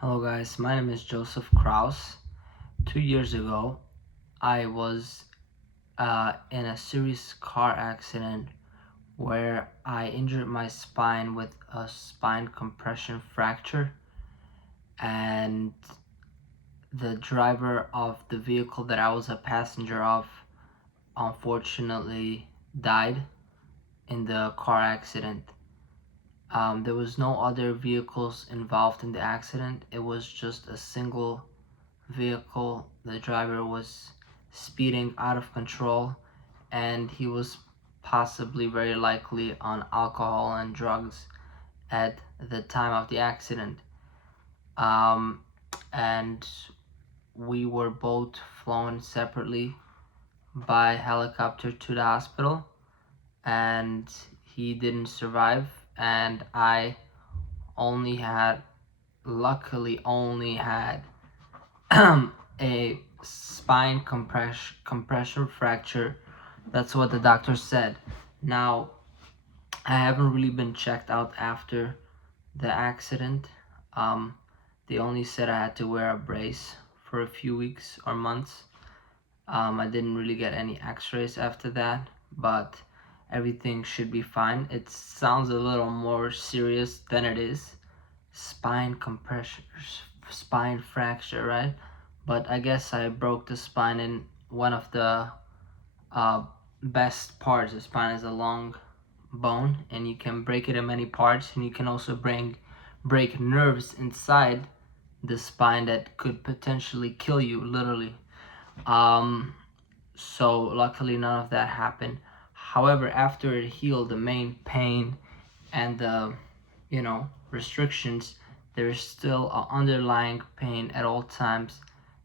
Hello guys, my name is Joseph Kraus. 2 years ago, I was in a serious car accident where I injured my spine with a spine compression fracture, and the driver of the vehicle that I was a passenger of unfortunately died in the car accident. There was no other vehicles involved in the accident. It was just a single vehicle. The driver was speeding out of control, and he was possibly very likely on alcohol and drugs at the time of the accident. Um, and we were both flown separately by helicopter to the hospital, and he didn't survive. And I only had, luckily, only had a spine compression fracture. That's what the doctor said. Now, I haven't really been checked out after the accident. Um, they only said I had to wear a brace for a few weeks or months. I didn't really get any x-rays after that, but everything should be fine. It sounds a little more serious than it is. Spine compression, spine fracture, right? But I guess I broke the spine in one of the uh, best parts. The spine is a long bone, and you can break it in many parts, and you can also break nerves inside the spine that could potentially kill you, literally. Um, so luckily none of that happened. However, after it healed, the main pain and the restrictions, there's still an underlying pain at all times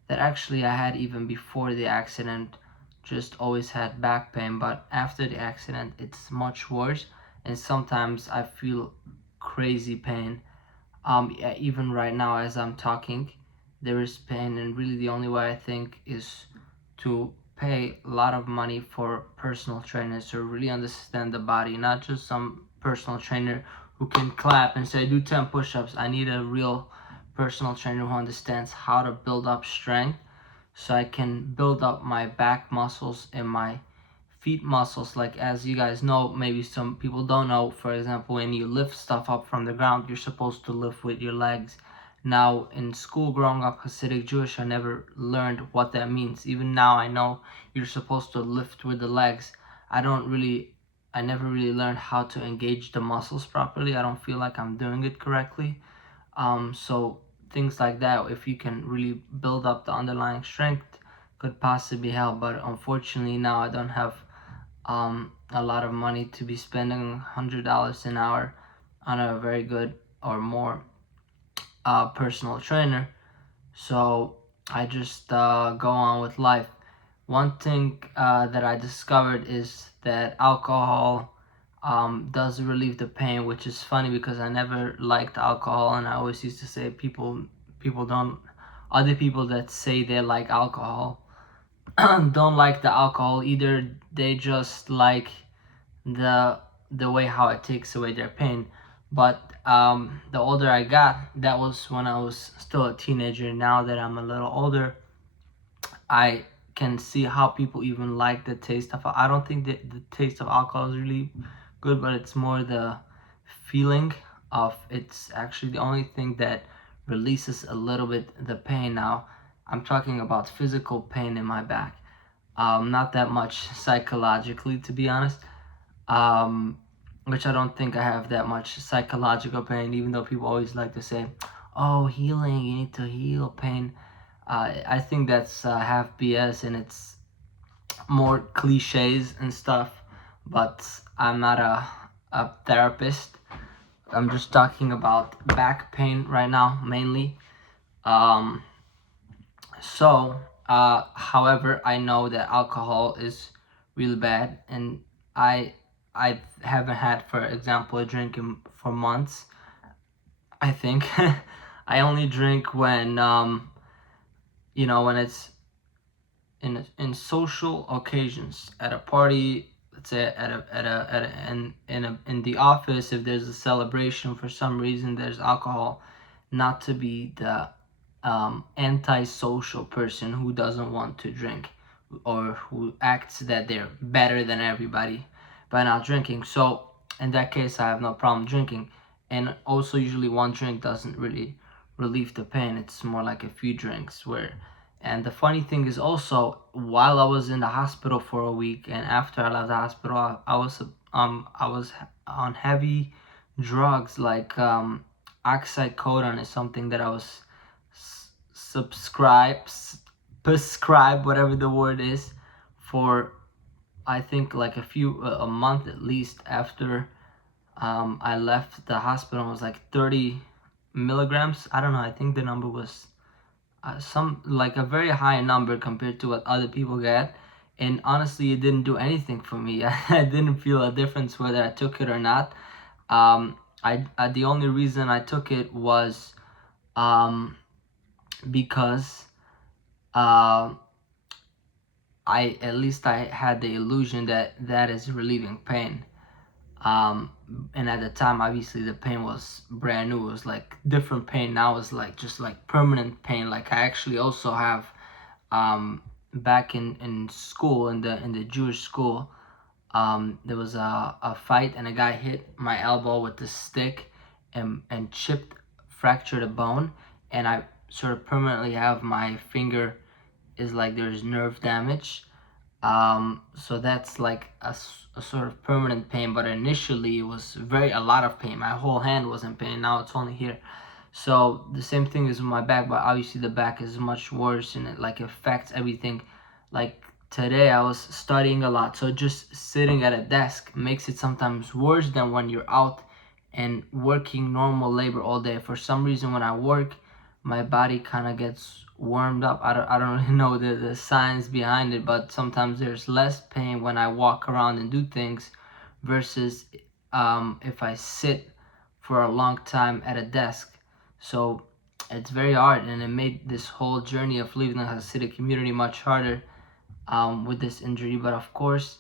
that actually I had even before the accident. Just always had back pain, but after the accident it's much worse, and sometimes I feel crazy pain. Even right now as I'm talking, there is pain, and really the only way I think is to pay a lot of money for personal trainers who really understand the body, not just some personal trainer who can clap and say do 10 push-ups. I need a real personal trainer who understands how to build up strength so I can build up my back muscles and my feet muscles. Like, as you guys know, maybe some people don't know, for example, when you lift stuff up from the ground, you're supposed to lift with your legs. Now, in school growing up Hasidic Jewish, I never learned what that means. Even now I know you're supposed to lift with the legs. I never really learned how to engage the muscles properly. I don't feel like I'm doing it correctly. So things like that, if you can really build up the underlying strength, could possibly help. But unfortunately now I don't have a lot of money to be spending $100 an hour on a very good or more personal trainer. So I just go on with life. One thing that I discovered is that alcohol does relieve the pain, which is funny because I never liked alcohol, and I always used to say people don't other people that say they like alcohol don't like the alcohol either. They just like the the way how it takes away their pain. But the older I got, that was when I was still a teenager. Now that I'm a little older, I can see how people even like the taste of. I don't think that the taste of alcohol is really good, but it's more the feeling of. It's actually the only thing that releases a little bit the pain. Now I'm talking about physical pain in my back, not that much psychologically, to be honest. um, which I don't think I have that much psychological pain, even though people always like to say, oh, healing, you need to heal pain. I think that's half BS, and it's more cliches and stuff, but I'm not a therapist. I'm just talking about back pain right now, mainly. Um, However, I know that alcohol is really bad, and I I haven't had, for example, a drink for months. I think I only drink when when it's in social occasions, at a party, let's say at a in the office. If there's a celebration, for some reason there's alcohol, not to be the antisocial person who doesn't want to drink, or who acts that they're better than everybody by not drinking. So in that case, I have no problem drinking. And also, usually one drink doesn't really relieve the pain. It's more like a few drinks where. And the funny thing is also, while I was in the hospital for a week, and after I left the hospital, I was on heavy drugs like oxycodone is something that I was subscribe prescribe, whatever the word is, for I think like a month at least after I left the hospital. It was like 30 milligrams. I don't know. I think the number was some like a very high number compared to what other people get. And honestly, it didn't do anything for me. I didn't feel a difference whether I took it or not. I the only reason I took it was because uh, I at least I had the illusion that that is relieving pain. Um, and at the time, obviously, the pain was brand new. It was like different pain. Now it's like just like permanent pain. Like I actually also have back in school, in the Jewish school, there was a fight, and a guy hit my elbow with the stick and fractured a bone, and I sort of permanently have my finger is like there's nerve damage. So that's like a sort of permanent pain, but initially it was a lot of pain. My whole hand was in pain. Now it's only here. So the same thing is with my back, but obviously the back is much worse, and it like affects everything. Like today I was studying a lot, so just sitting at a desk makes it sometimes worse than when you're out and working normal labor all day. For some reason, when I work, my body kind of gets warmed up. I don't really know the science behind it, but sometimes there's less pain when I walk around and do things versus if I sit for a long time at a desk. So it's very hard, and it made this whole journey of leaving the Hasidic community much harder with this injury. But of course,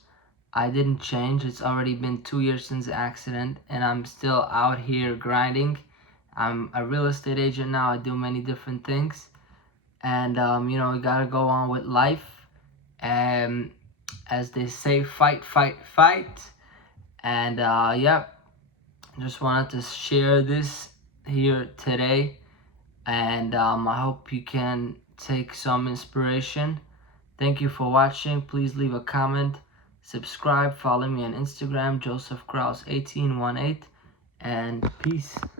I didn't change. It's already been 2 years since the accident, and I'm still out here grinding. I'm a real estate agent now. I do many different things, and we gotta go on with life. And as they say, fight, fight, fight. And yeah, just wanted to share this here today, and I hope you can take some inspiration. Thank you for watching. Please leave a comment, subscribe, follow me on Instagram, Joseph Kraus 1818, and peace.